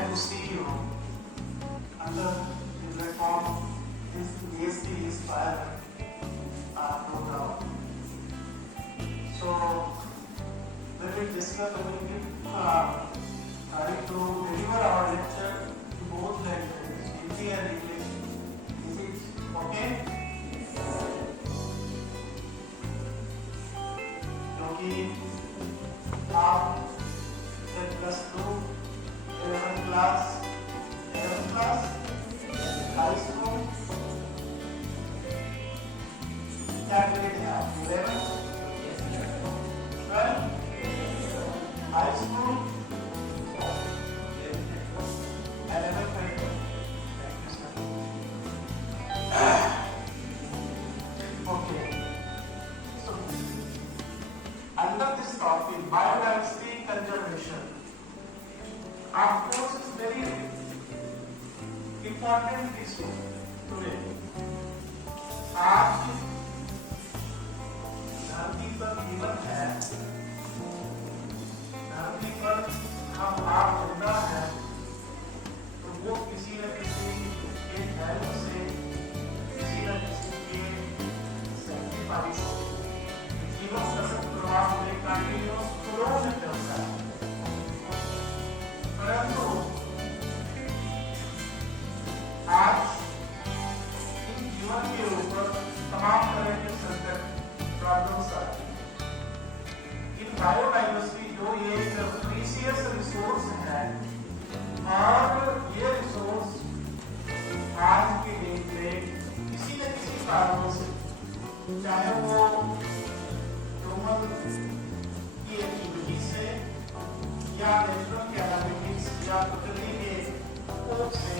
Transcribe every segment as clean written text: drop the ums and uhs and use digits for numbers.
glad to see you under the platform this DSC Inspire program. So we will discuss, we will try to deliver our lecture in both languages, Hindi and English. Is it okay? क्योंकि आप +2 11th class high school क्या grade है आप 11th 12th high school 11th grade. Okay, so under this topic biodiversity conservation, of course, is very important issue today. आज धरती पर जीवन है, धरती पर हम आप जिंदा है, तो वो किसी न किसी के वैल्यू से, किसी न किसी के सैक्रिफाइस से जीवन सशक्त प्रवाह में कंटिन्यूअस फ्लो में चलता है। परंतु आज इन जीवन के ऊपर तमाम तरह के संकट प्रॉब्लम्स आते हैं। इन बायोडाइवर्सिटी जो ये एक प्रीशियस रिसोर्स है और ये रिसोर्स आज के डेट में किसी न किसी कारणों से, चाहे वो ह्यूमन की एक्टिविटी से या नेचुरल कैलामिटीज या प्रकृति के कोप से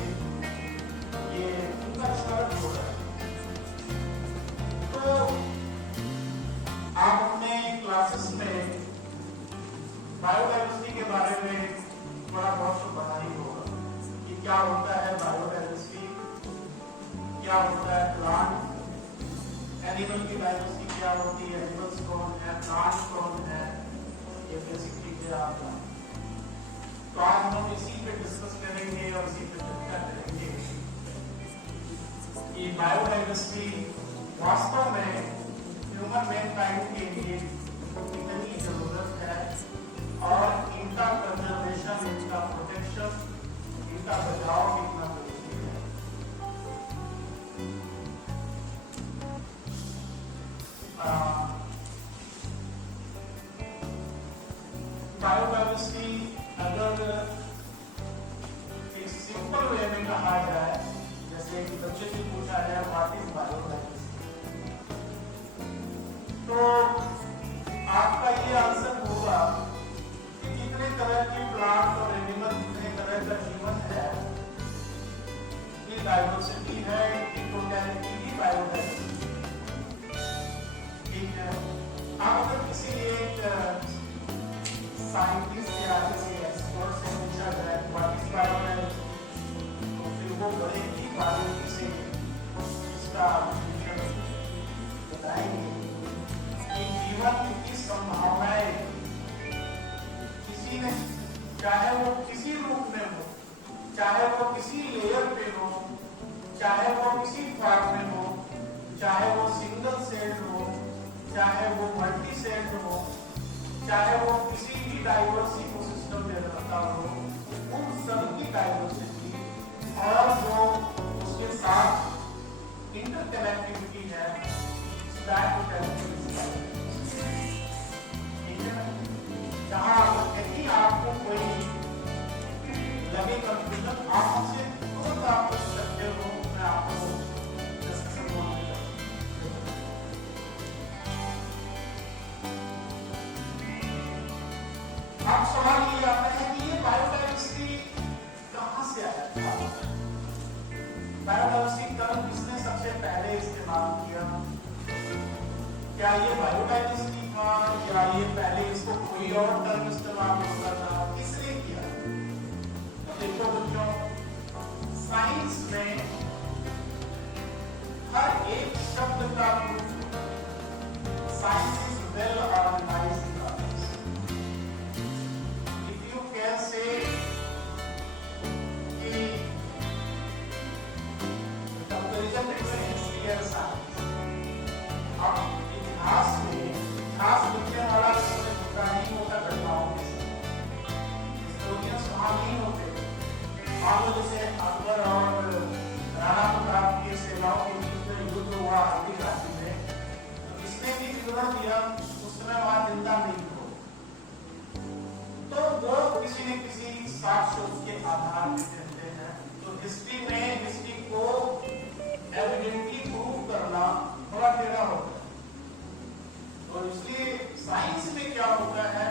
ये उनका क्षरण हो रहा है। तो आप अपने क्लासेस में बायोडाइवर्सिटी के बारे में थोड़ा बहुत तो पता ही होगा कि क्या होता है बायोडाइवर्सिटी, क्या होता है प्लांट, एनिमल की डाइवर्सिटी क्या होती है, एनिमल्स कौन है, प्लांट्स कौन है, ये बेसिक चीजें आप जानते हैं। तो आज हम इसी पे डिस्कस करेंगे और इसी पे चर्चा करेंगे कि बायोडाइवर्सिटी वास्तव में ह्यूमन मैनकाइंड के लिए कितनी जरूरत है और इनका कंजर्वेशन, इनका प्रोटेक्शन, इनका बचाव कितना जरूरी है। बायोडाइवर्सिटी अगर एक सिंपल वे में कहा जाए, जैसे कि बच्चे से पूछा जाए व्हाट इज बायोडाइवर्सिटी, तो आपका ये आंसर होगा कि जितने तरह की प्लांट और एनिमल, जितने तरह का जीवन है, ये डाइवर्सिटी है, इनकी टोटलिटी ही बायोडाइवर्सिटी। ठीक है, आप अगर किसी एक साइंटिस्ट या किसी एक्सपर्ट से पूछा जाए व्हाट इज बायोडाइवर्सिटी, तो फिर वो बड़े ही बारीकी से इसका बताएंगे कि जीवन की संभावनाएं किसी ने, चाहे वो किसी रूप में हो, चाहे वो किसी लेयर पे हो, चाहे वो किसी फॉर्म में हो, चाहे वो सिंगल सेल्ड हो, चाहे वो मल्टी सेल्ड हो, चाहे वो किसी भी डाइवर्स इकोसिस्टम में रहता हो, उन सबकी डाइवर्सिटी और जो उसके साथ इंटरकनेक्टिविटी है, ठीक है। जहां यदि आपको कोई लगे कंफ्यूजन, आप मुझसे तुरंत आप पूछ सकते हो, मैं आपको डिस्कशन में अब सवाल ये आता है कि ये बायोडाइवर्सिटी कहां से आया था? बायोडाइवर्सिटी टर्म किसने सबसे पहले इस्तेमाल किया? क्या ये बायोडाइवर्सिटी था या ये पहले इसको कोई और टर्म इस्तेमाल होता था? किसने किया? तो देखो बच्चों, साइंस में हर एक शब्द का science is well organised. If you can say दिया उस समय वहां जिंदा नहीं हो, तो वो किसी न किसी साक्ष्य के आधार पर कहते हैं। तो हिस्ट्री में हिस्ट्री को एविडेंटली प्रूव करना बड़ा टेढ़ा होता है। तो इसलिए साइंस में क्या होता है,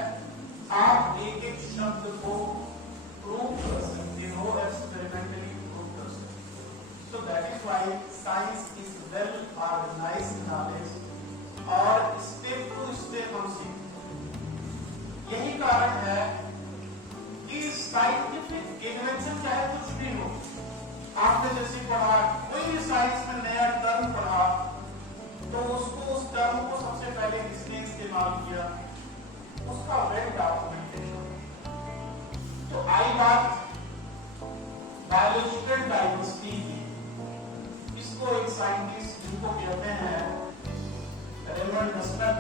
आप एक एक शब्द को प्रूव कर सकते हो, एक्सपेरिमेंटली प्रूव कर सकते हो। So that is why science is well organised knowledge, और स्टेप टू स्टेप हम सीखते। यही कारण है कि साइंटिफिक इन्वेंशन चाहे कुछ भी हो, आपने जैसे पढ़ा, कोई भी साइंस में नया टर्म पढ़ा, तो उसको उस टर्म को सबसे पहले किसने इस्तेमाल किया, उसका वेल डॉक्यूमेंटेशन। तो आई बात बायोलॉजिकल डाइवर्सिटी की, इसको एक साइंटिस्ट जिनको कहते हैं रेमंड नस्टन,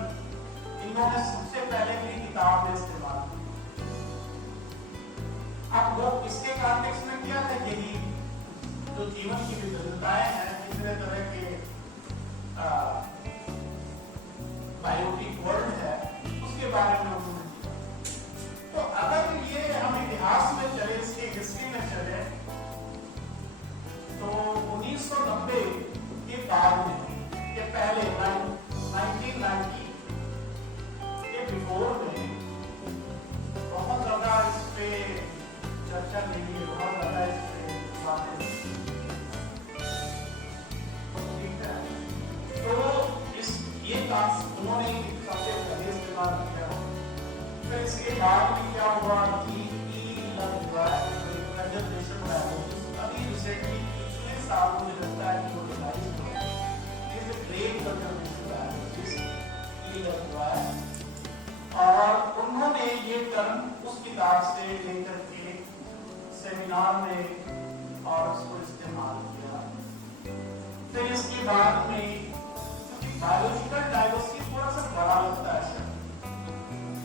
इन्होंने सबसे पहले अपनी किताब में इस्तेमाल की। अब लोग इसके कॉन्टेक्स्ट में क्या कहेंगे, जो जीवन की विभिन्नताएं हैं, कितने तरह के बायोटिक वर्ल्ड है, उसके बारे में उन्होंने किया। तो अगर ये हम इतिहास में चले, इसके हिस्ट्री में चले, तो 1990 के बाद में, के पहले 1990 के बिफोर में बहुत ज्यादा इस पे चर्चा नहीं है, बहुत ज्यादा इस पे बातें। ठीक है, तो ये काम उन्होंने सबसे पहले इस्तेमाल किया। फिर इसके बाद में क्या हुआ कि कंजर्वेशन बायोलॉजिस्ट अभी रिसेंटली पिछले साल मुझे लगता है कि वो रिलाइज हुआ is a great conservation biologist हुआ है, और उन्होंने ये टर्म उस किताब से लेकर के सेमिनार में और उसको इस्तेमाल किया। फिर इसके बाद में बायोलॉजिकल डाइवर्सिटी थोड़ा सा बड़ा लगता है,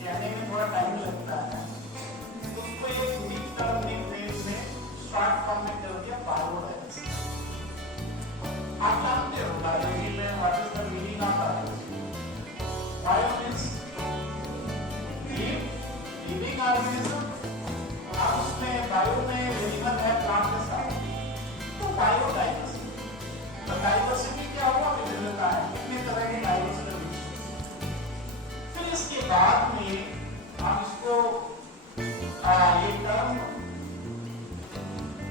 कहने में थोड़ा टाइम लगता है, उसको एक यूनिक टर्म में शॉर्ट फॉर्म में कर दिया बायोडाइवर्सिटी। आप जानते हो बायोलॉजी में what is the meaning of biology? Bio means living organism, और उसमें बायो में एनिमल है, प्लांट के साथ, तो बायोडाइवर्सिटी। तो डाइवर्सिटी क्या हुआ, विभिन्नता है, कितने तरह की डाइवर्सिटी। फिर इसके बाद में हम इसको ये टर्म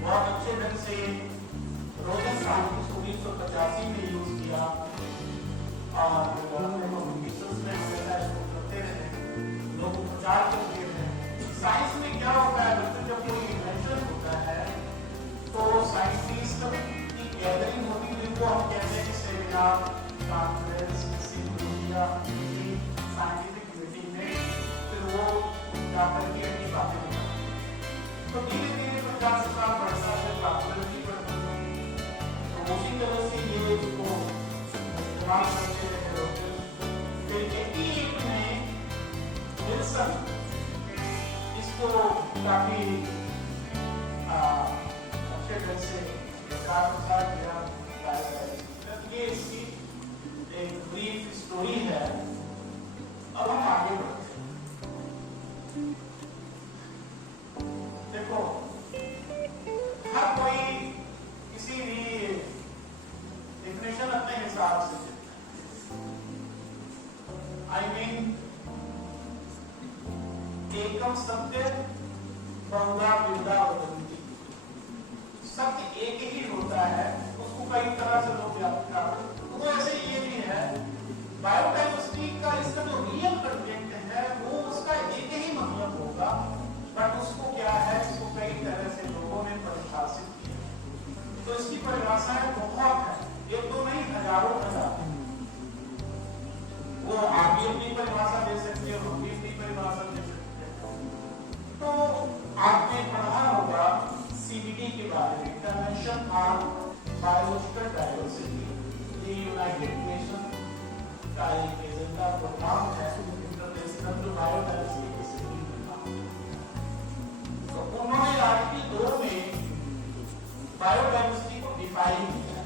बहुत अच्छे ढंग से रोजन 1985 में यूज किया, और में हमेशा इसको करते रहे, लोग प्रचार करते रहे। साइंस में क्या होता है, जब कोई इन्वेंशन होता है तो साइंटिस्ट की गैदरिंग होती है, जिनको हम कहते हैं सेमिनार, कॉन्फ्रेंस, साइंटिफिक मीटिंग में, फिर वो जाकर के अपनी बातें बताते हैं। तो धीरे धीरे 50 साल बढ़ता है, पॉपुलरिटी बढ़ती है, तो उसी तरह से ये इसको इस्तेमाल करते रहे। फिर 88 में विल्सन इसको काफी अच्छे ढंग से प्रचार किया। ये इसकी एक ब्रीफ स्टोरी है। अब हम आगे बढ़ते हैं। देखो, हर कोई किसी भी डेफिनेशन अपने हिसाब से देता है। आई मीन एकम सत्य बहुधा विधा वदन्ति, सत्य एक ही होता है, उसको कई तरह से लोग व्याख्या करते हैं। तो ऐसे ये भी है, बायोडाइवर्सिटी का इसका जो रियल कंटेंट है वो उसका एक ही मतलब होगा, बट उसको क्या है, इसको कई तरह से लोगों ने परिभाषित किया। तो इसकी परिभाषाएं बहुत है, एक दो नहीं, हजारों हजार। वो आप भी अपनी परिभाषा दे सकते हो, हम भी अपनी परिभाषा दे सकते हैं। तो आपने पढ़ा होगा CBD के बारे में, कन्वेंशन ऑन बायोलॉजिकल डाइवर्सिटी, ये यूनाइटेड नेशन का एक एजेंडा प्रोग्राम है, इंटरनेशनल बायोडाइवर्सिटी के तो उन्होंने आर्टिकल 2 में बायोडाइवर्सिटी को डिफाइन किया।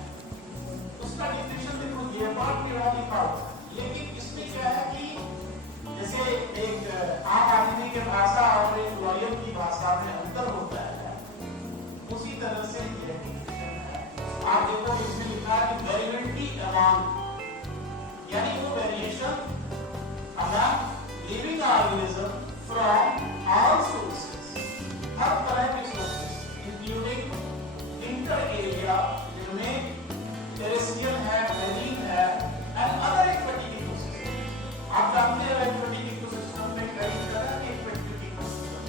उसका डिफिनेशन देखो, ये बात भी लिखा हुआ है, लेकिन इसमें क्या है कि उसी तरह से आप देखो इसमें लिखा है कि वेरिएबिलिटी अमंग, यानी वो variation among living organism from all sources, हर तरह के सोर्सेस इंक्लूडिंग इंटर एरिया जिनमें टेरेस्ट्रियल है, मैरीन है एंड अदर एक्वेटिक इकोसिस्टम। आप जानते हैं एक्वेटिक इकोसिस्टम में कई तरह के एक्वेटिक इकोसिस्टम,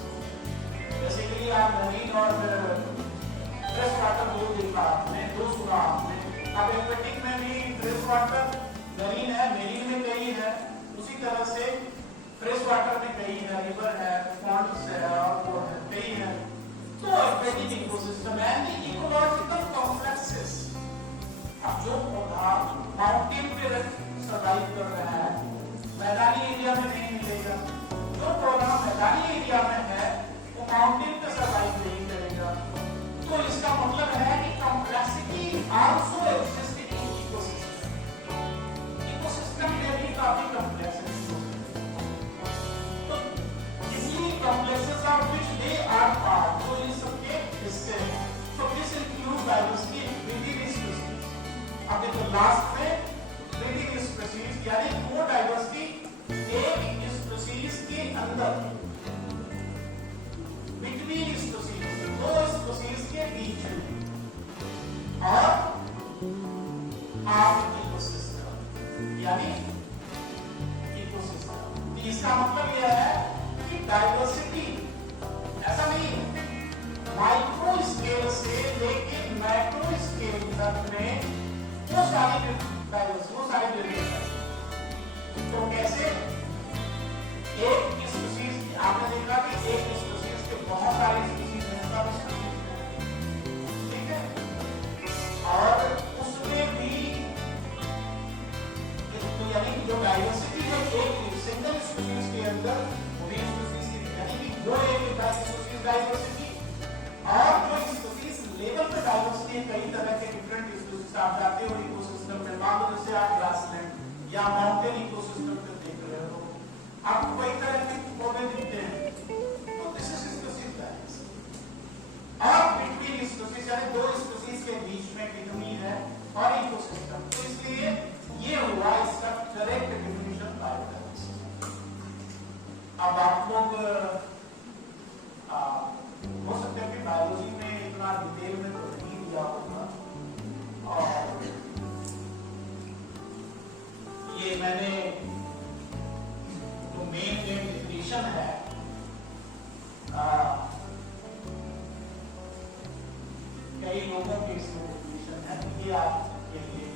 जैसे कि आप मैरीन और फ्रेश वाटर दो देखा आपने, दो सुना आपने। अब एक्वेटिक में भी फ्रेश वाटर मैरीन है, मैरीन में कई है, उसी तरह से फ्रेश वाटर में कई है, रिवर है, पॉन्ड्स है और वो है, कई है। तो aquatic ecosystem and the ecological complexes. अब जो पौधा माउंटेन पे सर्वाइव कर रहा है, मैदानी एरिया में नहीं मिलेगा। जो पौधा मैदानी एरिया में है वो माउंटेन पे सर्वाइव नहीं करेगा। तो इसका मतलब है कि complexity also exist in ecosystem. Ecosystem में भी काफी कॉम्प्लेक्सिटी होती है। तो इसलिए complexes of which they are part, तो इन सबके हिस्से हैं। So this includes diversity within species. अब देखो लास्ट में विदिन स्पीशीज यानी वो डाइवर्सिटी एक स्पीशीज के अंदर, बिटवीन स्पीशीज, दो स्पीशीज के बीच में, और आप इकोसिस्टम यानी इकोसिस्टम। इसका मतलब यह है कि डाइवर्सिटी ऐसा नहीं माइक्रो स्केल से लेके मैक्रो स्केल तक में वो सारी डाइवर्सिटी, वो सारी वेरिएशन। तो कैसे एक स्पीशीज, आपने देखा कि एक स्पीशीज के बहुत सारी स्पीशीज हैं, ठीक है, और उसमें भी यानी कि जो डाइवर्सिटी है एक सिंगल स्पीशीज के अंदर, वो भी स्पीशीज की यानी कि वो एक स्पीशीज डाइवर्सिटी, और जो स्पीशीज लेवल पे डाइवर्सिटी है, कई तरह के डिफरेंट स्पीशीज आप जाते हो इकोसिस्टम में, मान लो जैसे आप ग्रासलैंड या माउंटेन इकोसिस्टम पे देख रहे हो, आपको कई तरह के पौधे दिखते हैं, तो दिस इज स्पीशीज बैलेंस। और बिटवीन स्पीशीज यानी दो स्पीशीज के बीच में बिटवीन है और इकोसिस्टम, तो इसलिए ये हुआ इसका करेक्ट डेफिनेशन बायोडाइवर्सिटी। अब आप लोग हो सकता है कि बायोलॉजी में इतना डिटेल में तो नहीं दिया होगा, और ये मैंने जो मेन डेफिनेशन है कई लोगों के इसमें डेफिनेशन है, ये आपके लिए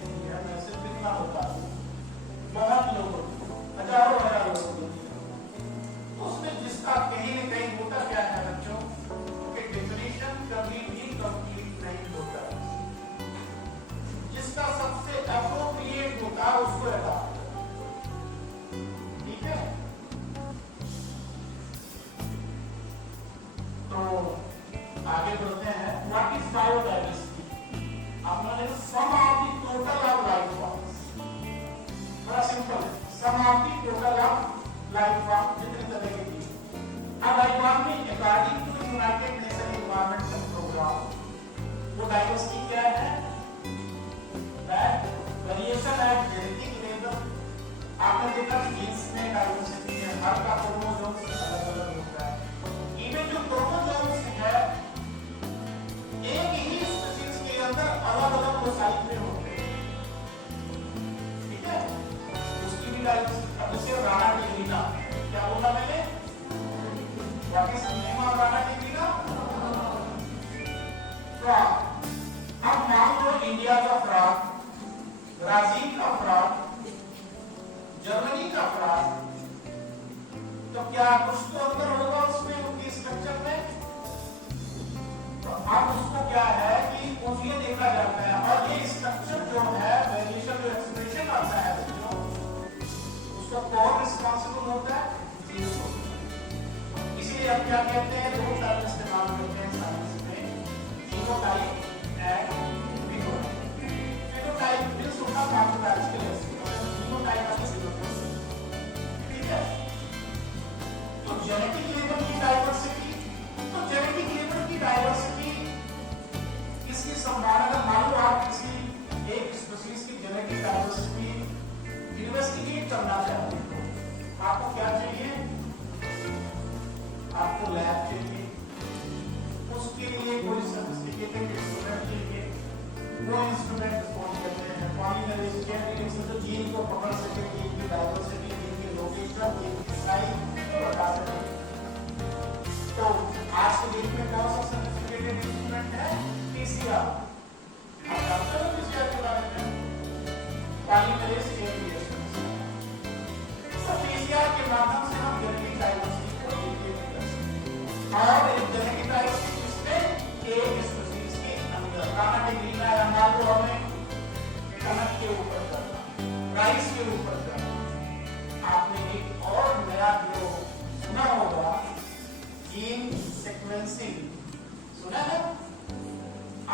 मैं सिर्फ इतना होता हूँ, बहुत लोगों हजारों लोगों, तो उसमें जिसका कहीं न कहीं होता क्या है बच्चों, कि डेफिनेशन कभी भी कंप्लीट नहीं होता, जिसका सबसे एप्रोप्रिएट होता है उसको अडॉप्ट, ठीक है। तो आगे बढ़ते हैं। What is biodiversity? आपने sum of the total of life forms, बड़ा सिंपल है, sum of the total of life form जितने तरह के चीज। अब economy according to united nation environmental programme, वो डाइवर्सिटी क्या है? That variation at genetic level. आपने देखा कि जीन्स में डाइवर्सिटी है, हर का क्रोमोसोम्स अलग अलग होता है। इवन जो क्रोमोसोम्स है एक ही स्पीशीज के अंदर अलग अलग साइज में होते हैं, ठीक है, उसकी भी डाइवर्सिटी। अब जैसे राणा टिग्रीना, क्या बोला मैंने? What is name of Rana tigrina? Frog. अब मान लो इंडिया का फ्रॉग, ब्राजील का फ्रॉग, जर्मनी का फ्रॉग, तो क्या कुछ तो अंदर होगा उसमें, उनकी स्ट्रक्चर में? तो अब उसको क्या है कि ये देखा जाता है, और ये स्ट्रक्चर जो है, वेरिएशन जो एक्सप्रेशन आता है बच्चों, उसका कौन रिस्पांसिबल होता है? इसीलिए हम क्या कहते हैं, दो टर्म इस्तेमाल करते हैं साइंस में, जीनोटाइप एंड फिनोटाइप। फिनोटाइप भी सुनना काफी आजकल है, जीनोटाइप का ठीक है। तो जेनेटिक लेवल की डाइवर्सिटी, तो जेनेटिक लेवल की डाइवर्सिटी डायमेंशन तो जीन को पकड़ सके, जीन की डाइवर्सिटी, जीन के लोकेशन, जीन की साइज बता सके। तो आज के डेट में कौन सा सोफिस्टिकेटेड इंस्ट्रूमेंट है? पीसीआर। आप जानते हो पीसीआर के बारे में? Polymerase chain reaction. तो पीसीआर के माध्यम से हम जेनेटिक डाइवर्सिटी को इंडिकेट कर सकते हैं। और एक जेनेटिक डाइवर्सिटी इसमें एक स्पीशीज के अंदर काना डिग्री में या मान लो हमें कनक के ऊपर करना, राइस के ऊपर करना। आपने एक और नया जो सुना होगा, जीन सीक्वेंसिंग, सुना है?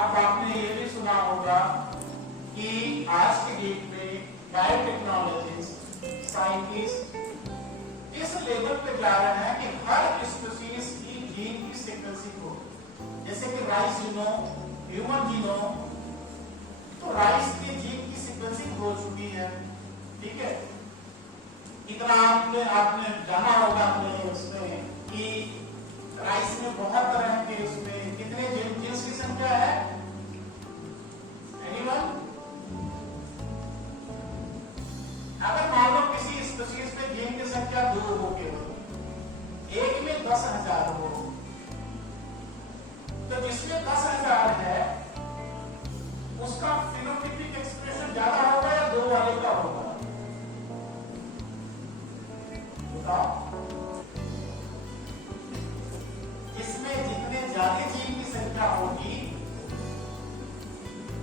अब आपने ये भी सुना होगा कि आज के डेट में बायोटेक्नोलॉजिस्ट, साइंटिस्ट इस लेवल पे जा रहे हैं कि हर स्पीशीज की जीन की सीक्वेंसिंग हो। जैसे कि राइस जीनोम, ह्यूमन जीनोम, तो राइस के जीन की सीक्वेंसिंग हो चुकी है, ठीक है। इतना आपने जाना होगा अपने उसमें कि राइस में बहुत तरह के, उसमें कितने जीन्स की संख्या है? एनीवन? अगर मान लो किसी स्पीशीज में जीन की संख्या 2 हो, केवल एक में 10,000 हो, तो जिसमें 10,000 है उसका फिनोटाइपिक एक्सप्रेशन ज्यादा होगा या 2 वाले का होगा? बताओ। जिसमें जितने ज्यादा जीन की संख्या होगी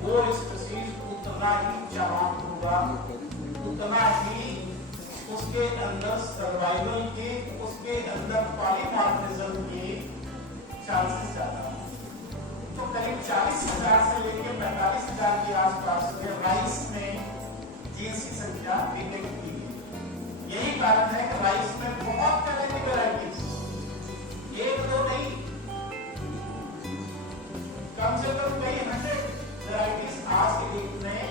वो स्पीशीज उतना ही जवान होगा, उतना ही उसके अंदर सर्वाइवल के, उसके अंदर पॉलीमॉर्फिज्म के चांसेस ज्यादा हैं। तो करीब 40,000 से लेकर 45,000 के आसपास राइस में जीन्स की संख्या डिटेक्ट की गई। यही कारण है कि राइस में बहुत तरह की वैरायटीज, एक दो नहीं, कम से कम कई 100 वैरायटीज आज के डेट में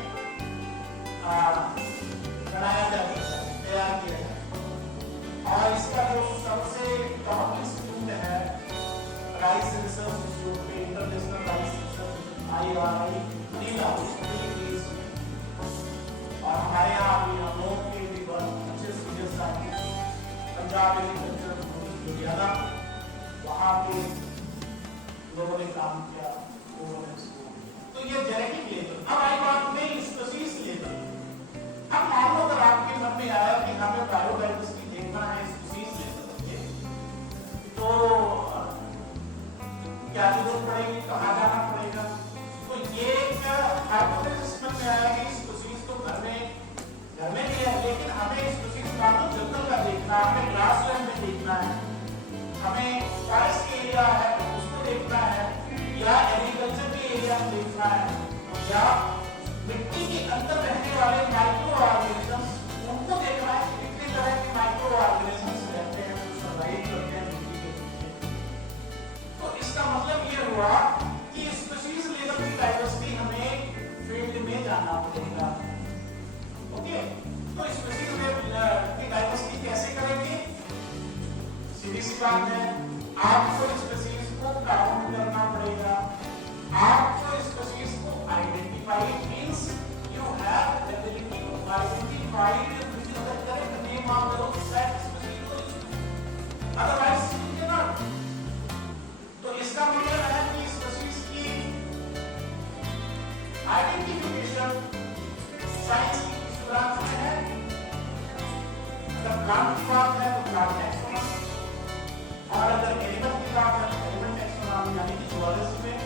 बनाया जा सकता है, तैयार किया जाए। और इसका जो सबसे टॉप इंस्टीट्यूट है rice research institute, international rice research IRI नीला, और हमारे यहाँ भी हम लोग के भी बहुत अच्छे senior scientist Punjab agriculture Ludhiana, वहाँ के लोगों ने काम किया, उन्होंने इसको। तो ये जेनेटिक लेवल। अब आई बात में स्पीशीज लेवल। अब मान लो अगर आपके मन में आया कि हमें बायोडाइवर्सिटी देखना है स्पीशीज लेवल पे, तो क्या जरूरत पड़ेगी, कहाँ जाना पड़ेगा? तो ये एक हाइपोथेसिस में आया कि स्पीशीज तो घर में भी है, लेकिन हमें स्पीशीज का तो जंगल का देखना, हमें ग्रासलैंड में देखना है, हमें फॉरेस्ट एरिया है उसको देखना है, या एग्रीकल्चर के एरिया में देखना है, या मिट्टी के अंदर रहने वाले माइक्रो ऑर्गेनिजम्स उनको देखना है कि कितने तरह के माइक्रो ऑर्गेनिजम्स रहते हैं जो सर्वाइव करते हैं मिट्टी के नीचे। तो इसका मतलब ये हुआ कि स्पीशीज लेवल की डाइवर्सिटी हमें फील्ड में जाना पड़ेगा। ओके, तो स्पीशीज लेवल की डाइवर्सिटी कैसे करेंगे? सीधी सी बात है, आपको स्पीशीज को काउंट करना पड़ेगा, आपको स्पीशीज को identify means you have ability to identify which is the correct name of that species, otherwise you can not. तो इसका मतलब है कि स्पीशीज की आइडेंटिफिकेशन साइंस की शुरुआत में है। अगर प्लांट की बात है तो प्लांट टैक्सोनॉमी, और अगर एनिमल की बात है तो एनिमल टैक्सोनॉमी यानी कि जुलॉजी में,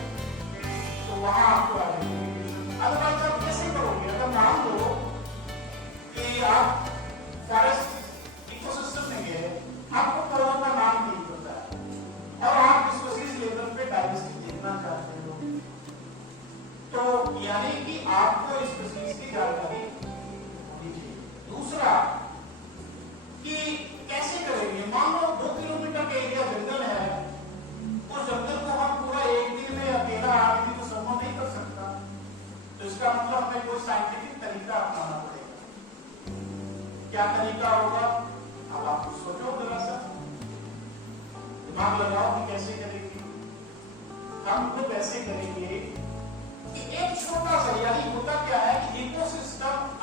तो वहां आपको आइडेंटिफिकेशन। अदरवाइज आप कैसे करोगे? अगर मान लो कि आप फॉरेस्ट इकोसिस्टम में गए, आपको पौधों का नाम नहीं पता है और आप स्पीशीज लेवल पे डाइवर्सिटी देखना चाहते हो, तो यानी कि आपको स्पीशीज की जानकारी होनी चाहिए। दूसरा कि कैसे करेंगे? मान लो 2 किलोमीटर का एरिया जंगल है, उस जंगल को हम पूरा एक दिन में अकेला आदमी तो संभव नहीं कर सकता, तो इसका मतलब हमें कोई साइंटिफिक तरीका अपनाना पड़ेगा। क्या तरीका होगा? अब आप सोचो जरा सा, दिमाग लगाओ कि कैसे करेंगे। हम लोग ऐसे करेंगे कि एक छोटा सा, यानी होता क्या है कि इकोसिस्टम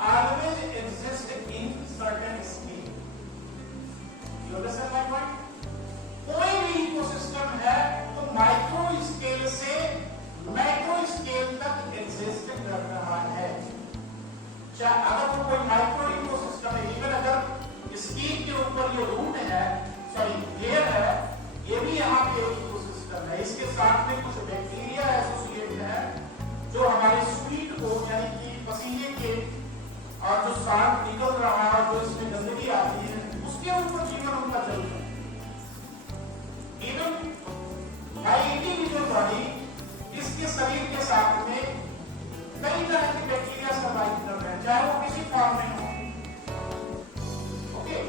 शरीर के साथ में कई तरह के बैक्टीरिया सर्वाइव कर रहे हैं, चाहे वो किसी फॉर्म में हो। ओके,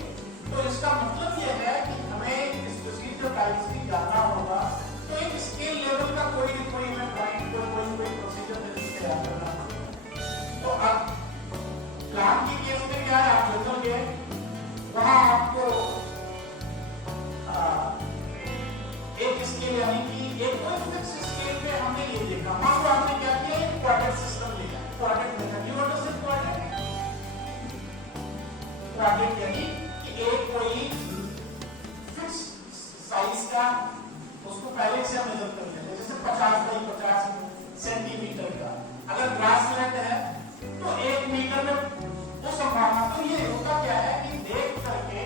तो इसका मतलब यह है कि हमें स्पेसीज ऑफ डाइवर्सिटी जानना होगा। तो एक स्केल लेवल का कोई हमें पॉइंट कोई प्रोसीजर तैयार करना होगा। तो अब प्लांट के केस में क्या है, आप जंगल गए, वहां आपको एक स्केल यानी कि एक फिक्स स्केल पे हमने ये देखा। मान लो आपने क्या किया, एक क्वाड्रेंट सिस्टम लिया, quadrant method. You understand quadrant? Quadrant यानी कि एक कोई फिक्स साइज का, उसको पहले से हम मेजर कर लेते हैं, जैसे 50 बाई 50 सेंटीमीटर का। अगर ग्रासलैंड है तो 1 मीटर में वो संभावना। तो ये होता क्या है कि देख करके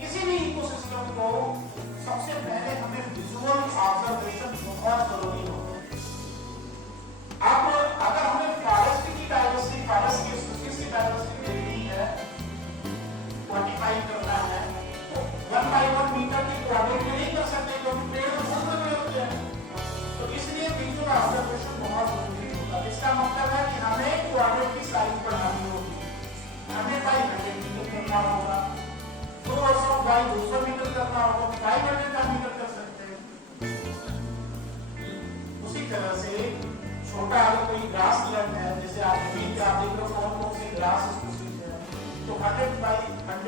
किसी भी इकोसिस्टम को सबसे पहले हमें विजुअल ऑब्जर्वेशन बहुत जरूरी होता है। अब अगर हमें फॉरेस्ट की डाइवर्सिटी, फॉरेस्ट की स्पीशीज की डाइवर्सिटी देखनी है, क्वांटिफाई करना है, तो 1 बाई 1 मीटर की क्वाड्रेंट में नहीं कर सकते क्योंकि पेड़ तो बहुत बड़े होते हैं। तो इसलिए विजुअल ऑब्जर्वेशन बहुत जरूरी होता है। इसका मतलब है कि हमें क्वाड्रेंट की साइज बढ़ानी होगी, हमें 500 मीटर करना होगा, 200 बाई 200 मीटर करना होगा, 500 मीटर कर सकते हैं। उसी तरह से छोटा अगर कोई ग्रास लैंड है, जैसे आप जमीन पे आप देख रहे हो कौन से ग्रास स्पीशीज है, तो 100 बाई 1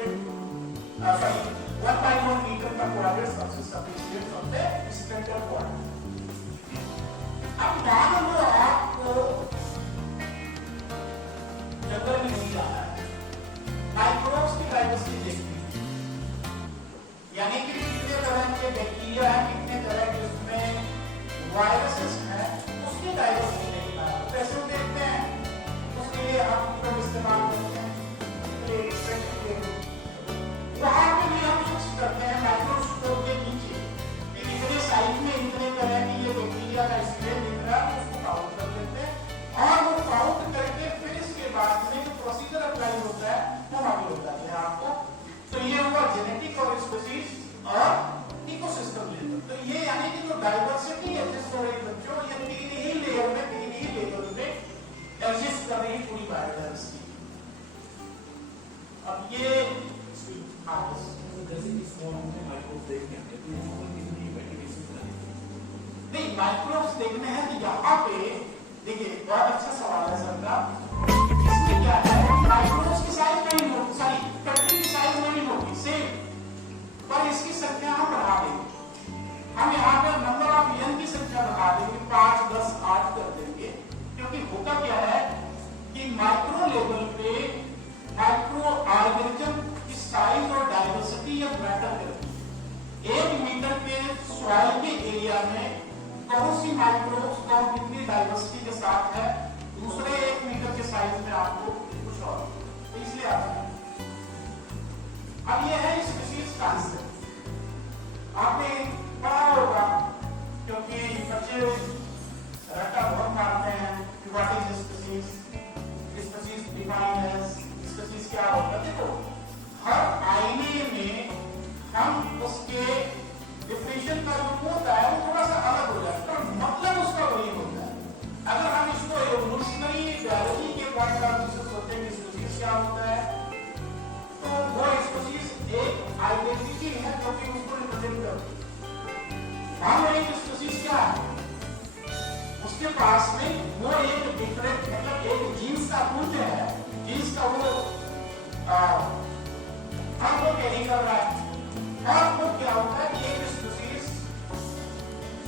बाई 1 मीटर का क्वाड्रेंट सबसे सफिशिएंट होता है स्टैंडर्ड क्वाड्रेंट। अब मान लो आपको जंगल में नहीं जाना है, माइक्रोब्स की डाइवर्सिटी देखनी है, यानी कि कितने तरह के बैक्टीरिया है, कितने तरह के उसमें वायरसेस हैं, उसकी डाइवर्सिटी देखना है। कैसे देखते हैं, उसके लिए हम लोग इस्तेमाल करते हैं वहां पे भी हम फिक्स करते हैं माइक्रोस्कोप के नीचे इतने साइज में इतने तरह की ये बैक्टीरिया का स्प्रे दिख रहा है, उसको काउंट कर लेते हैं और वो काउंट करके फिर इसके बाद में जो प्रोसीजर अप्लाई होता है वो आगे होता है आपको। तो ये हुआ जेनेटिक और स्पीशीज और इकोसिस्टम लेवल। तो ये यानी कि जो डाइवर्सिटी एग्जिस्ट हो रही है बच्चों, ये तीन ही लेयर में, तीन ही लेवल पे एग्जिस्ट कर रही पूरी बायोडाइवर्सिटी। अब ये जैसे इस फॉर्म में माइक्रोब्स देखते हैं, तो यहाँ पर कितनी वेरिएशन नहीं, माइक्रोब्स देखने हैं तो यहाँ पे देखिए बहुत अच्छा सवाल है सर का। इसमें क्या है, माइक्रोब्स की साइज नहीं होगी, सॉरी कैपिटल की साइज नहीं होगी सेम, पर इसकी संख्या हम बढ़ा देंगे। हम यहाँ पर नंबर ऑफ यन की संख्या बढ़ा देंगे, 5, 10, 8 कर देंगे। क्योंकि होता क्या है कि माइक्रो लेवल पे माइक्रो ऑर्गेनिज्म की साइज और डाइवर्सिटी ये मैटर करती है। 1 मीटर के सॉइल के एरिया में कौन सी माइक्रोब्स कौन कितनी डाइवर्सिटी के साथ है, दूसरे 1 मीटर के साइज में आपको कुछ और, तो इसलिए आता है। अब ये है स्पीशीज कांसेप्ट, आपने पढ़ा होगा क्योंकि बच्चे रट्टा बहुत मारते हैं कि what is species, species define as, species क्या होता है। देखो हर आईने में हम उसके डिफिनेशन का जो होता है वो थोड़ा सा अलग हो जाता है, तो मतलब उसका वही होता है। अगर हम इसको एवोल्यूशनरी बायोलॉजी के पॉइंट ऑफ व्यू से सोचें कि स्पीशीज क्या होता है, तो वो स्पीशीज एक आइडेंटिटी है जो कि उसको रिप्रेजेंट करती है। मान लो एक स्पीशीज क्या है, उसके पास में वो एक डिफरेंट मतलब एक जीन्स का पुंज है, जीन्स का वो हम वो कैरी कर रहा है, और वो क्या होता है कि एक स्पीशीज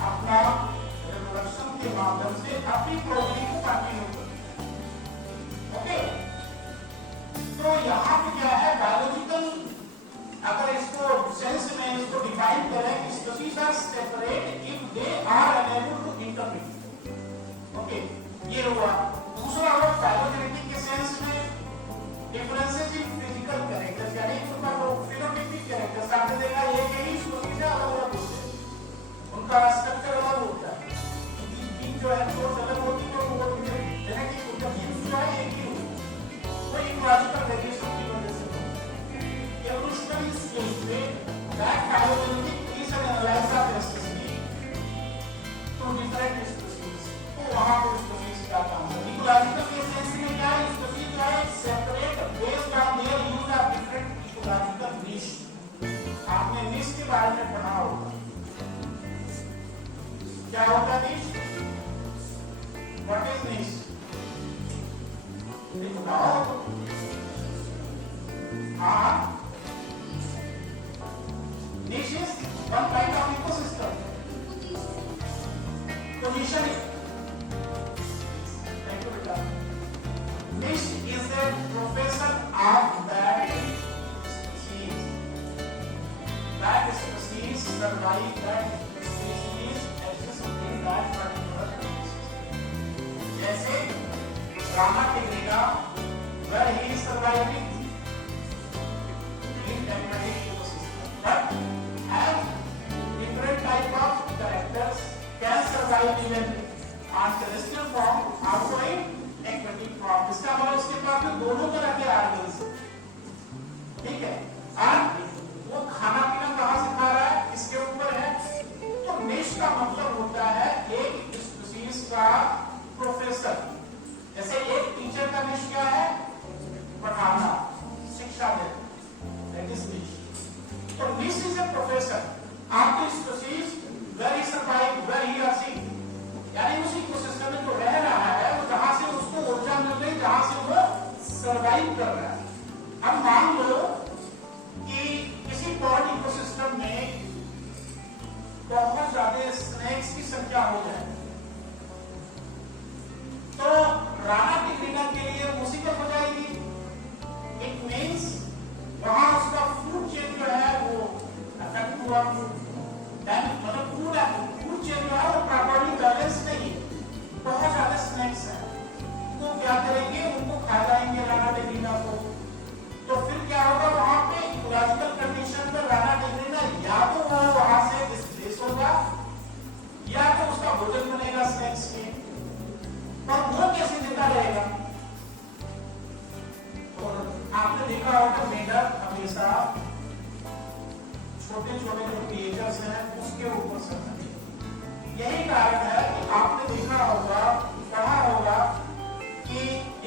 अपना रिप्रोडक्शन के माध्यम से अपनी प्रोजेनी को कंटिन्यू करती है। ओके, तो यहाँ पे क्या है बायोलॉजिकल, अगर इसको सेंस में इसको डिफाइन करें कि species are separate if they are unable to intermate. Okay, ये हुआ। दूसरा हुआ फाइलोजेनेटिक के सेंस में डिफरेंसेस इन फिजिकल कैरेक्टर्स, यानी उनका वो फिनोटाइपिक कैरेक्टर्स आपने देखा एक ही स्पीशीज है अलग अलग होते हैं, उनका स्ट्रक्चर अलग होता है, जीन जो है वो अलग होती है, वो जेनेटिक उनका जीन जो है एक ही होता है, वो इकोलॉजिकल वेरिएशन की वजह से होता है। एवोल्यूशनरी स्केल पे that phylogenetic is an analyse of species to different species, तो वहां What is niche? बताओ। हाँ, niche is one kind of ecosystem. Positioning. Thank you, beta. Niche is a profession of that species. That species survive, that species exist in that particular ecosystem. जैसे Rama टिग्रिना, where he is surviving in aquatic ecosystem, but have different type of characters, can survive even on terrestrial form, also in aquatic form. इसका मतलब उसके पास में दोनों तरह के organs, ठीक है, और वो खाना पीना कहाँ से खा रहा है इसके ऊपर है। तो निश का मतलब होता है एक स्पीशीज का प्रोफेसर। जैसे एक टीचर का निश क्या है? पढ़ाना, शिक्षा देना, दैट इज निश। तो niche is a professor of the species where he survive, where he are see, यानी उसी इकोसिस्टम में जो रह रहा है वो जहां से उसको ऊर्जा मिल रही, जहां से वो सर्वाइव कर रहा है। अब मान लो कि किसी बर्ड इकोसिस्टम में बहुत ज्यादा स्नेक्स की संख्या हो जाए तो राना टिग्रिना के लिए मुसीबत हो जाएगी। इट मींस वहां उसका फूड चेन जो है वो अफेक्ट हुआ, मतलब फूड चेन जो है वो प्रॉपर्ली बैलेंस नहीं, बहुत ज्यादा स्नेक्स है, तो क्या करेंगे, उनको खा जाएंगे राना टिग्रिना को। तो फिर क्या होगा, वहां पे इकोलॉजिकल कंडीशन में राना टिग्रिना या तो वो वहां से डिस्प्लेस होगा या तो उसका भोजन बनेगा स्नेक्स के, पर वो कैसे जिंदा रहेगा? और आपने देखा होगा मेंढक हमेशा छोटे छोटे जो क्रिएचर्स हैं उसके ऊपर सड़ता है। यही कारण है कि आपने देखा होगा, पढ़ा होगा कि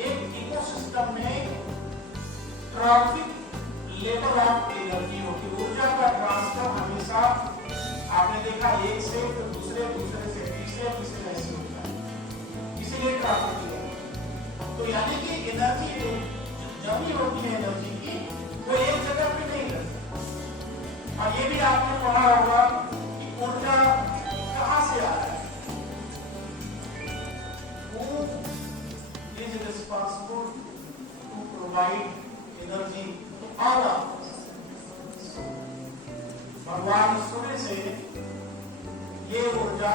एक इकोसिस्टम में ट्रॉफिक लेवल ऑफ एनर्जी होती है, ऊर्जा का ट्रांसफर हमेशा आपने देखा एक से फिर दूसरे, दूसरे से तीसरे, तीसरे ऐसे होता है, इसीलिए ट्रॉफिक लेवल। तो यानी कि एनर्जी जो जमी होती है एनर्जी की, वो एक जगह पे नहीं रहती। और ये भी आपने पढ़ा होगा कि ऊर्जा कहां से आ रहा है, वो is responsible to provide energy to all of us. भगवान सूर्य से ये ऊर्जा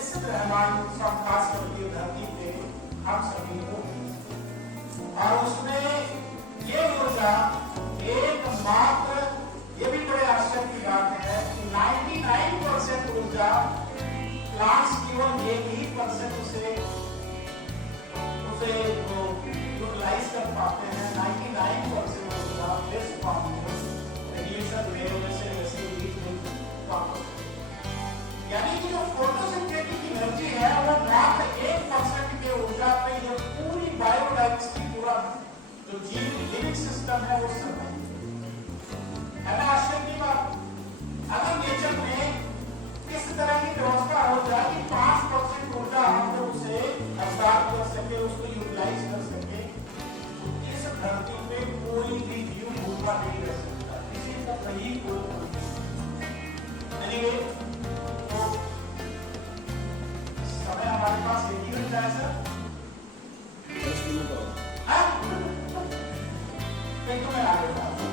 इस ब्रह्मांड सब खास करके धरती पे हम सभी को, और उसमें ये ऊर्जा एकमात्र, ये भी बड़े आश्चर्य की बात है कि 99% ऊर्जा प्लांट्स केवल 1% उसे यूटिलाइज कर पाते हैं। 99% ऊर्जा वेस्ट फॉर्म में रेडिएशन वेव वैसे बीच में वापस, यानी कि जो फोटोसिंथेटिक एनर्जी है वो मात्र 1% के ऊर्जा पे ये पूरी बायोडाइवर्सिटी, पूरा जो जीव लिविंग सिस्टम है वो सर्वाइव है ना। आश्चर्य की बात, अगर नेचर में किस तरह की व्यवस्था हो जाए कि 5% ऊर्जा हम लोग उसे अब्सॉर्ब कर सके, उसको यूटिलाइज कर सके, तो इस धरती पे कोई भी जीव भूखा नहीं रह सकता, किसी को कहीं को। एनीवे, तो समय हमारे पास एक ही मिनट है सर, 10 मिनट और। फिर तो मैं आगे बढ़ाऊंगा।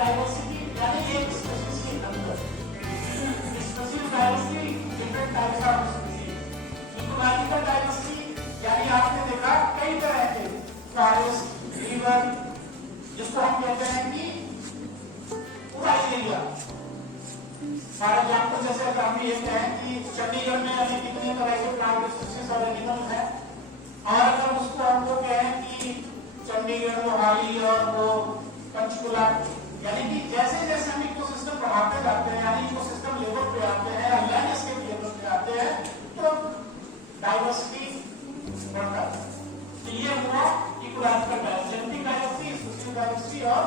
डाइवर्सिटी यानी एक स्पीशीज के अंदर species diversity, different types of species. Ecological diversity यानी आपने देखा कई तरह के फॉरेस्ट, रिवर, जिसको हम कहते हैं कि पूरा एरिया। फॉर एग्जाम्पल जैसे अगर हम ये कहें कि चंडीगढ़ में अभी कितने तरह के प्लांट स्पीशीज और एनिमल्स हैं, और अगर उसको हम लोग कहें कि चंडीगढ़, मोहाली और वो पंचकुला, यानी कि जैसे जैसे हम इकोसिस्टम बढ़ाते जाते हैं, यानी इकोसिस्टम लेवल पे आते हैं, लैंडस्केप लेवल पे आते हैं, तो डाइवर्सिटी बढ़ता है। तो ये हुआ ecological diversity, genetic diversity, social diversity और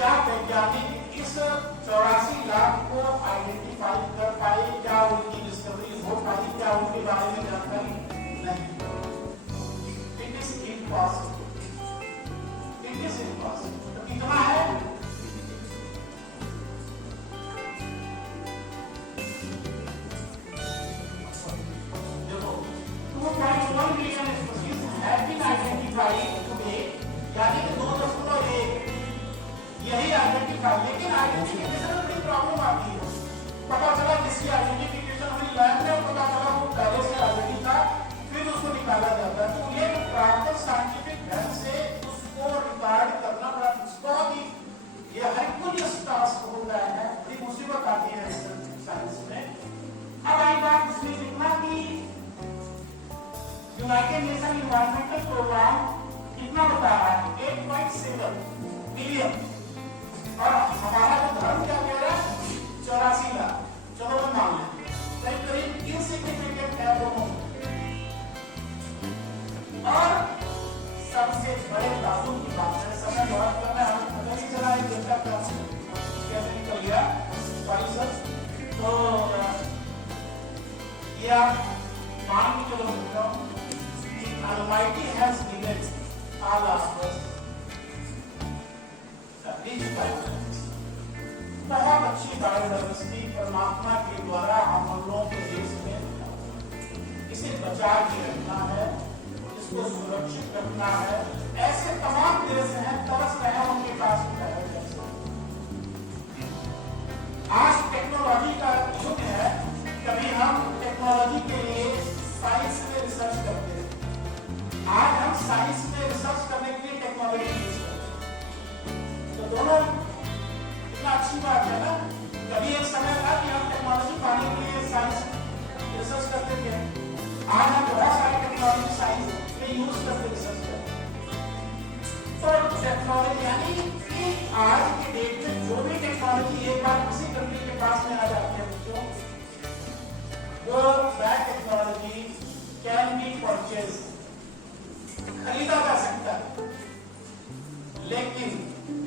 क्या वैज्ञानिक इस 84 लाख को आइडेंटिफाई कर पाए? क्या उनकी डिस्कवरी हो पाई? क्या उनके बारे में जानकारी नहीं? It is impossible, it is impossible. तो कितना है? देखो 2.1 million species have been identified today, यानी कि 2.1 यही आइडेंटिफाई। लेकिन आइडेंटिफिकेशन में बड़ी प्रॉब्लम आती है। पता चला जिसकी आइडेंटिफिकेशन हुई लैब में, पता चला वो पहले से ऑलरेडी था, फिर उसको निकाला जाता है। तो ये प्रॉपर साइंटिफिक ढंग से उसको रिकॉर्ड करना बड़ा बहुत ही ये हरकुलियस टास्क होता है, बड़ी मुसीबत आती है साइंस में। अब आई बात उसने लिखना कि यूनाइटेड नेशन इन्वायरमेंटल प्रोग्राम कितना बता रहा है? 8.7 मिलियन, और हमारा जो धर्म क्या कह रहा है? 84 लाख। चलो मैं मान लेते हैं करीब इनसिग्निफिकेंट है दोनों। और सबसे बड़े दादू की बात है, समय बहुत कम है, हम पता नहीं चला एक डेटा कैसे निकल गया। Sorry sir. तो ये आप मान के चलो कि Almighty has given all of us बहुत अच्छी बायोडाइवर्सिटी परमात्मा के द्वारा हम लोगों के देश में, इसे बचा के रखना है, इसको सुरक्षित रखना है। ऐसे तमाम देश हैं तरस रहे हैं उनके पास। आज टेक्नोलॉजी का युग है। कभी हम टेक्नोलॉजी के लिए साइंस में रिसर्च करते हैं, आज हम साइंस में रिसर्च करने के लिए टेक्नोलॉजी यूज करते हैं। तो दोनों इतना अच्छी बात है ना। कभी एक समय था कि हम टेक्नोलॉजी पाने के लिए साइंस रिसर्च करते थे, आज हम बहुत सारी टेक्नोलॉजी साइंस में यूज करके रिसर्च करते हैं। तो टेक्नोलॉजी यानी कि आज के डेट में जो भी टेक्नोलॉजी एक बार किसी कंपनी के पास में आ जाती है बच्चों, वो that technology can be purchase, खरीदा जा सकता है। लेकिन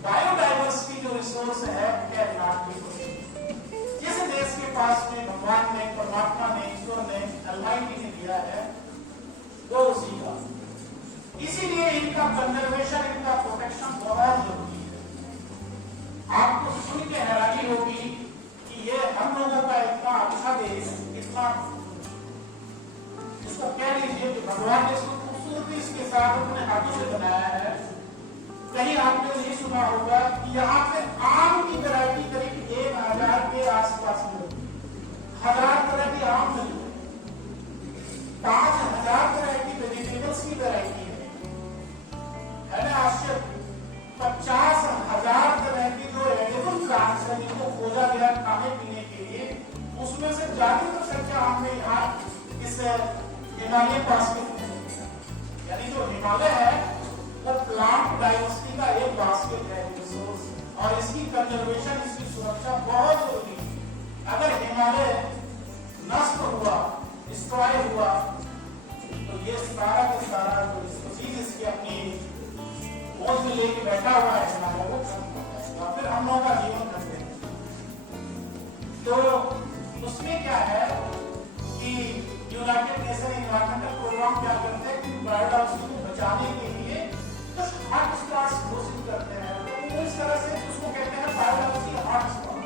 बायोडाइवर्सिटी जो रिसोर्स है कैन नॉट बी परचेज। जिस देश के पास में भगवान ने, परमात्मा ने, ईश्वर ने, अलमाइटी ने दिया है, वो उसी का। इसीलिए इनका कंजर्वेशन, इनका प्रोटेक्शन बहुत जरूरी है। आपको सुन के हैरानी होगी कि ये हम लोगों का इतना अच्छा देश, इतना इसको कह लीजिए कि भगवान ने इसको खूबसूरती इसके साथ अपने हाथों से बनाया है। कहीं आपने नहीं सुना होगा कि यहाँ पे आम की वैरायटी करीब 1000 के आसपास मिलती है। 1000 तरह की आम मिलती है, 5000 तरह की वेजिटेबल्स की वैरायटी है ना। आश्चर्य। 50,000 तरह की जो एडिबल प्लांट्स है जिनको खोजा गया खाने पीने के लिए, उसमें से ज्यादातर संख्या हमने यहाँ इस हिमालय पास में, यानी जो हिमालय है वो प्लांट डाइवर्सिटी का एक बास्केट है रिसोर्स, और इसकी कंजर्वेशन, इसकी सुरक्षा बहुत जरूरी है। अगर हिमालय नष्ट हुआ, डिस्ट्रॉय हुआ, तो ये सारा का सारा जो स्पीशीज इसकी अपनी बोझ में लेके बैठा हुआ है हिमालय, वो खत्म हो जाएगा, फिर हम लोगों का जीवन खत्म है। तो उसमें क्या है कि यूनाइटेड नेशन इन्वायरमेंटल प्रोग्राम क्या करते हैं कि बायोडाइवर्सिटी को बचाने के लिए कुछ हॉटस्पॉट्स घोषित करते हैं। तो इस तरह से उसको कहते हैं बायोडाइवर्सिटी हॉटस्पॉट।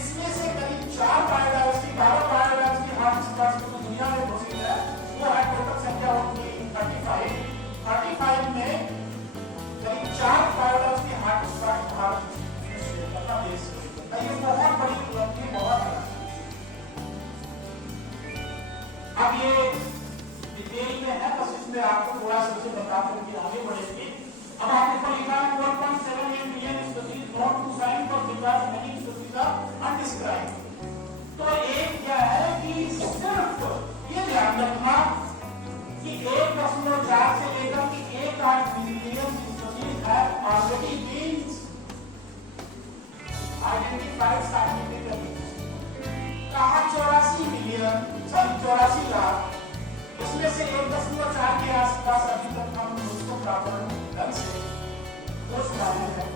इसमें से करीब 4 बायोडाइवर्सिटी, 12 बायोडाइवर्सिटी हॉटस्पॉट्स जो दुनिया में घोषित है, वो है टोटल संख्या उनकी 35 में करीब 4 बायोडाइवर्सिटी हॉटस्पॉट भारत अपना देश है। ये बहुत बड़ी उपलब्धि, बहुत बड़ा। अब ये डिटेल में है, बस इसमें आपको थोड़ा सा उसे बता करके आगे बढ़ेंगे। अब आपने पर लिखा है 1.78 million species not to sign for because many species are undescribed. तो एक क्या है कि सिर्फ ये ध्यान रखना कि 1.4 से लेकर कि 1.8 million species have already been identified scientifically. कहां 84 लाख, उसमें से 1.4 के आसपास अभी तक हम उसको प्रॉपर ढंग से खोज पाए हैं।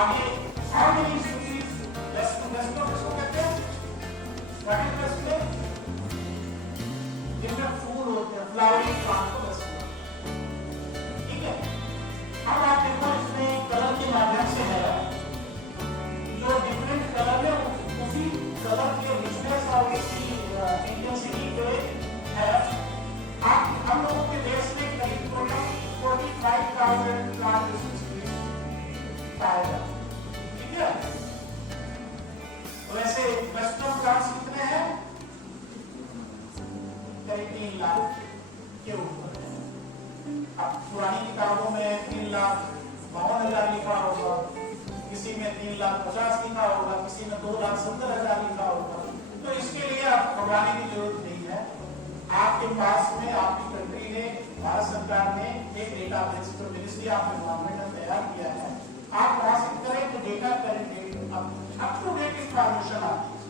आगे how many species वेस्टो किसको कहते हैं? What is वेस्टो? जिनमें फूल होते हैं, फ्लावरिंग प्लांट को वेस्टो। ठीक है, अब आप देखो इसमें कलर के माध्यम से है, जो डिफरेंट कलर है उसी कलर के रिचनेस और उसकी इंटेंसिटी पे है। आप हम लोगों के देश में करीब 45,000 प्लांट स्पीशीज पाए जाते हैं। ठीक है, वैसे वेस्टर्न प्लांट्स कितने हैं? करीब 3 लाख के ऊपर है। अब पुरानी किताबों में 3,52,000 लिखा होगा, किसी में 3,50,000 लिखा होगा, किसी में 2,70,000 लिखा होगा। तो इसके लिए आप घबराने की जरूरत नहीं है। आपके पास में आपकी कंट्री ने, भारत सरकार ने एक डेटाबेस जो मिनिस्ट्री ऑफ एनवायरनमेंट ने तैयार किया है, आप वहां से करें तो डेटा करेंगे, अप टू डेट इंफॉर्मेशन आती है।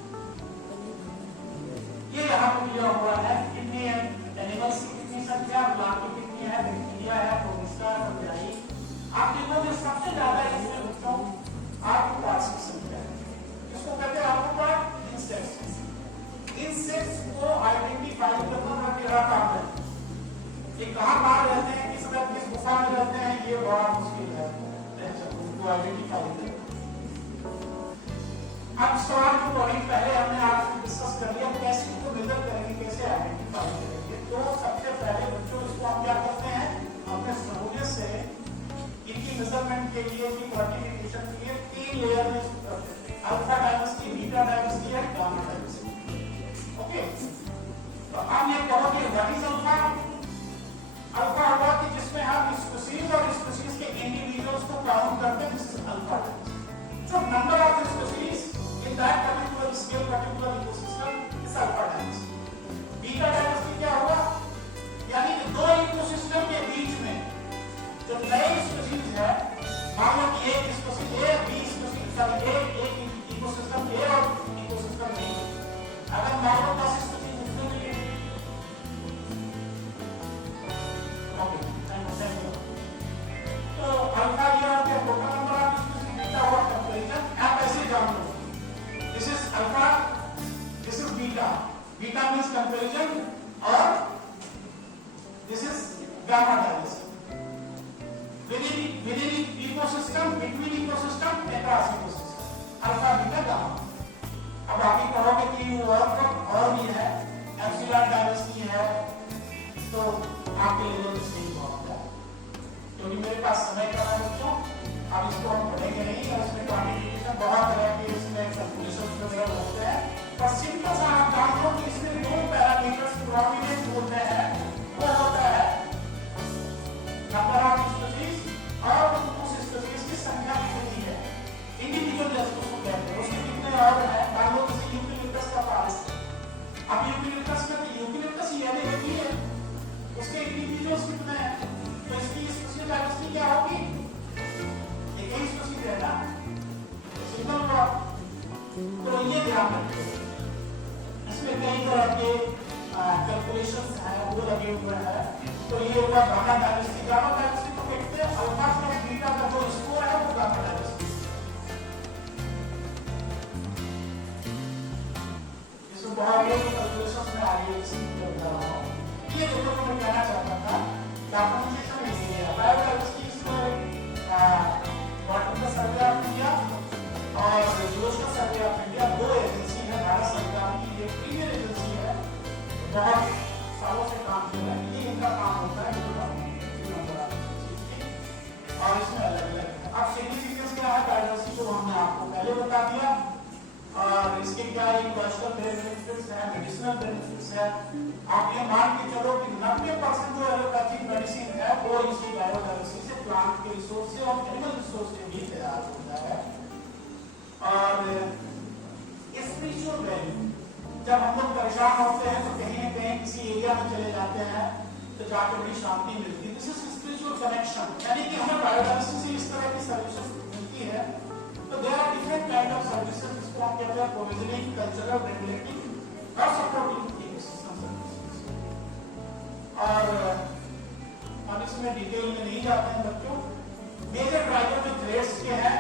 ये यहाँ पे दिया हुआ है कितनी एनिमल्स की कितनी संख्या, प्लांट की कितनी है, बैक्टीरिया है, प्रोटिस्टा है, फंजाई। आप देखोगे सबसे ज्यादा इसमें बच्चों आर्थ्रोपॉड्स की संख्या है। इसको कहते हैं आर्थ्रोपॉड इंसेक्ट्स। इंसेक्ट्स को आइडेंटिफाई करना मेरा काम है। ये कहाँ रहते हैं, किस गुफा में रहते हैं, ये बड़ा मुश्किल है उनको आइडेंटिफाई करना। अब सवाल जो अभी पहले हमने आपसे डिस्कस कर लिया, कैसे इसको मेजर करेंगे, कैसे आइडेंटिफाई करेंगे। तो सबसे पहले बच्चों इसको हम क्या करते हैं, अपने सहूलियत से इनकी मेजरमेंट के लिए, इनकी क्वांटिफिकेशन के लिए 3 लेयर में करते हैं। अल्फा डायवर्सिटी, बीटा डायवर्सिटी और गामा डायवर्सिटी। ओके, तो आप ये कहोगे व्हाट इज अल्फा? अल्फा होगा कि जिसमें हम स्पीशीज और स्पीशीज के इंडिविजुअल्स को काउंट करते हैं, this is alpha diversity. So number of species in that particular scale, particular ecosystem is alpha diversity. Beta diversity क्या होगा? यानी कि दो इकोसिस्टम के बीच में जो नए स्पीशीज है, मान लो कि एक स्पीशीज ए, बी स्पीशीज, सॉरी एक इकोसिस्टम ए और इकोसिस्टम बी, अगर मान लो 10 स्पीशीज उसमें मिले, ओके, तो अल्फा ये हो गया total number of species, beta हुआ कंपैरिजन। आप ऐसे जान लो, this is alpha, this is beta, beta means comparison और this is gamma diversity. within ecosystem, between ecosystem, across ecosystem, alpha beta gamma. अब आप ही कहोगे कि और भी है, एप्सिलॉन डायवर्सिटी है, तो आपके लेवल से नहीं होगा, क्योंकि मेरे पास समय कम है बच्चों। अब इसको हम पढ़ेंगे नहीं, और इसमें क्वांटिफिकेशन बहुत तरह के इसमें कैलकुलेशंस वगैरह होते हैं, पर सिंपल सा आप जान लो कि इसमें 2 पैरामीटर्स प्रोमिनेंट होते हैं। वो होता है नंबर ऑफ स्पीशीज और उस स्पीशीज की संख्या कितनी है, इंडिविजुअल उसको कहते हैं। उसके कितने और है, मान लो जैसे यूकेलिप्टस का पास, अब यूकेलिप्टस में यूकेलिप्टस ये नहीं है, उसके इंडिविजुअल्स कितने हैं, तो इसकी स्पीशीज डायवर्सिटी क्या होगी? एक ही स्पीशीज है ना, सिंपल बात। तो ये ध्यान रखिए, इसमें कई तरह के कैलकुलेशंस हैं, वो लगे हुए हैं। तो ये होगा गामा डायवर्सिटी। गामा डायवर्सिटी को कहते हैं अल्फा प्लस बीटा का जो स्कोर है वो गामा डायवर्सिटी। इसमें बहुत लोग कैलकुलेशंस में आगे कर रहा हूं। ये देखो जो मैं कहना चाहता था, डॉक्यूमेंटेशन इजी है। बायोडायवर्सिटी इसमें वाटर का सर्वे ऑफ इंडिया और geological survey of India, 2 agency है भारत सरकार की, ये प्रीमियर एजेंसी है, बहुत सालों से काम कर रहा है। ये इनका काम होता है, और इसमें अलग-अलग है। अब सिग्निफिकेंस क्या है बायोडायवर्सिटी को हमने आपको पहले बता दिया, और इसके क्या इकोलॉजिकल बेनिफिट्स है, मेडिसिनल बेनिफिट्स है। आप ये मान के चलो कि 90% जो एलोपैथिक मेडिसिन है वो इसी बायोडायवर्सिटी से, प्लांट के रिसोर्स से और एनिमल रिसोर्स से भी तैयार होता है। और स्पिरिचुअल वैल्यू, जब हम लोग परेशान होते हैं तो कहीं न कहीं किसी एरिया में चले जाते हैं तो जाकर बड़ी शांति मिलती है। दिस इज स्पिरिचुअल कनेक्शन, यानी कि हमें बायोडायवर्सिटी से इस तरह की सर्विसेज मिलती है। तो there are different kind of services, जिसको हम कहते हैं प्रोविजनिंग, कल्चरल, रेगुलेटिंग और सपोर्टिंग इकोसिस्टम सर्विसेज। और हम इसमें डिटेल में नहीं जाते हैं बच्चों। मेजर ड्राइवर जो थ्रेड्स के हैं,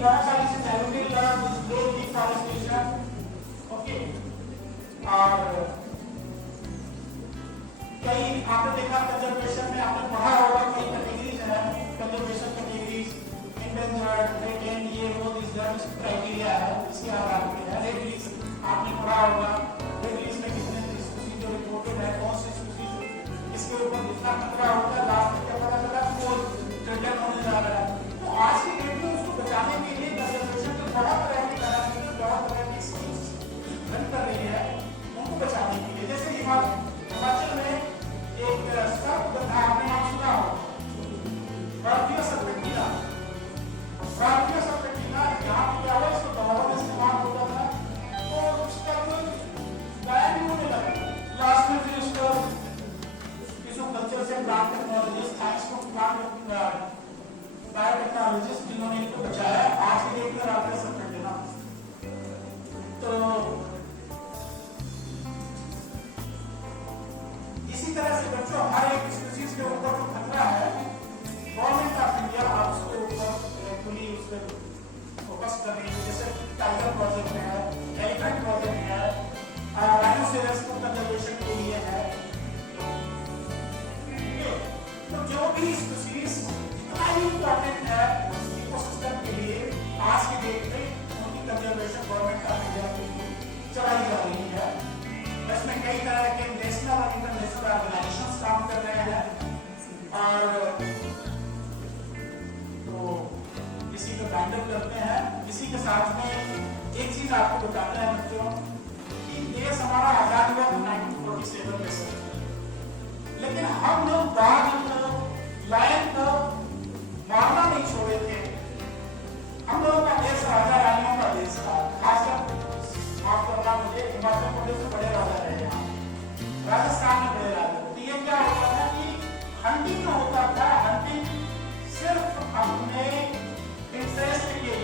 बहुत सारी चीजें डिफॉरेस्टेशन, ओके, और कई आपने देखा कंजर्वेशन में आपने पढ़ा होगा कई कैटेगरीज है, कंजर्वेशन कैटेगरीज, इंडेंजर्ड, थ्रेटेंड, ये वो दिस दैट क्राइटेरिया है, इसके आधार पे है। रेड लिस्ट आपने पढ़ा होगा, रेड लिस्ट में कितने स्पीशीज जो रिपोर्टेड है, कौन सी स्पीशीज, इसके ऊपर जितना खतरा होता है, लास्ट में क्या पता चला वो थ्रेटेंड होने जा रहा है। तो आज की डेट में उसको बचाने के लिए कंजर्वेशन के बहुत तरह के पैरामीटर, बहुत तरह की स्कीम्स रन कर रही है उनको बचाने के लिए। जैसे हिमाचल में एक सर्पगंधा, आपने नाम सुना हो, भारतीय सर्पेंटिना, भारतीय सर्पेंटिना, यहाँ पे क्या हुआ, इसको दवाओं में इस्तेमाल होता था, तो उसका कोई गायब ही होने लगा। लास्ट में फिर उसको कल्चर से plant technologist, thanks to plant biotechnologist, जिन्होंने इनको बचाया, आज की डेट में भारतीय सर्पेंटिना। तो इसी तरह से बच्चों हर एक स्पीशीज के ऊपर जो खतरा है, गवर्नमेंट ऑफ इंडिया आप उसके ऊपर एक्चुअली उस पर फोकस कर रही है। जैसे टाइगर प्रोजेक्ट है, एलिफेंट प्रोजेक्ट है, राइनोसेरस को कंजर्वेशन के लिए है। तो जो भी स्पीशीज इतना ही इंपॉर्टेंट है इकोसिस्टम के लिए, आज की डेट में उनकी कंजर्वेशन गवर्नमेंट ऑफ इंडिया की चलाई जा रही है। इसमें कई तरह के नेशनल और इंटरनेशनल ऑर्गेनाइजेशंस काम कर रहे हैं, और तो इसी को बाइंड करते हैं। इसी के साथ में एक चीज आपको बताते हैं बच्चों कि देश हमारा आजाद हुआ 1947 में से, लेकिन हम लोग बाघ को, लायन को मारना नहीं छोड़े थे। हम लोगों का देश राजा रानियों का देश था, खासकर माफ करना मुझे, हिमाचल प्रदेश में बड़े राजा रहे हैं, राजस्थान में बड़े राजा। तो ये क्या होता था कि हंटिंग होता था, हंटिंग सिर्फ अपने इंटरेस्ट के लिए,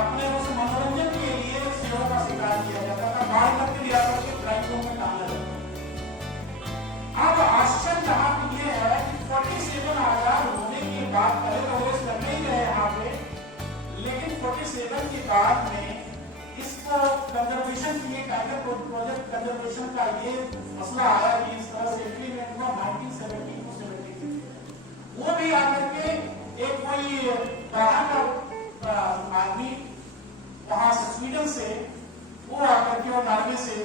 अपने उस मनोरंजन के लिए शेरों का शिकार किया जाता था, मार करके लिया करके ट्राइबों में डाला जाता था। अब आश्चर्य यहाँ पे ये है कि 47 आजाद होने के बाद, पहले तो वो करने ही रहे यहाँ पे, लेकिन 47 के बाद में इसको कंजर्वेशन के लिए, टाइगर प्रोजेक्ट कंजर्वेशन का ये मसला आया कि इस तरह से इंप्लीमेंट हुआ 1970 to 73। वो भी आकर के एक कोई आदमी वहां से स्वीडन से, वो आकर के और नॉर्वे से,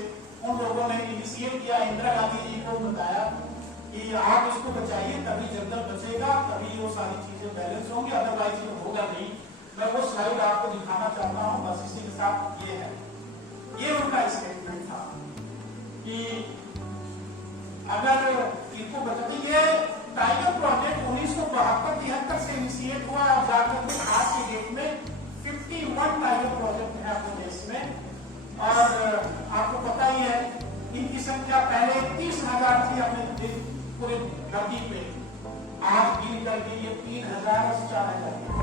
उन लोगों ने इनिशिएट किया, इंदिरा गांधी जी को बताया कि आप इसको बचाइए, तभी जंगल बचेगा, तभी वो सारी चीजें बैलेंस होंगी, अदरवाइज ये होगा नहीं। मैं वो स्लाइड आपको दिखाना चाहता हूं, बस इसी के साथ ये है, ये उनका स्टेटमेंट था कि अगर इनको बचाते, ये टाइगर प्रोजेक्ट 1972-73 से इनिशिएट हुआ, और जाकर आज की डेट में 51 टाइगर प्रोजेक्ट है अपने देश में। और आपको पता ही है इनकी संख्या पहले 30,000 थी अपने पूरे धरती पे, आज गिर करके ये 3,000 और 4,000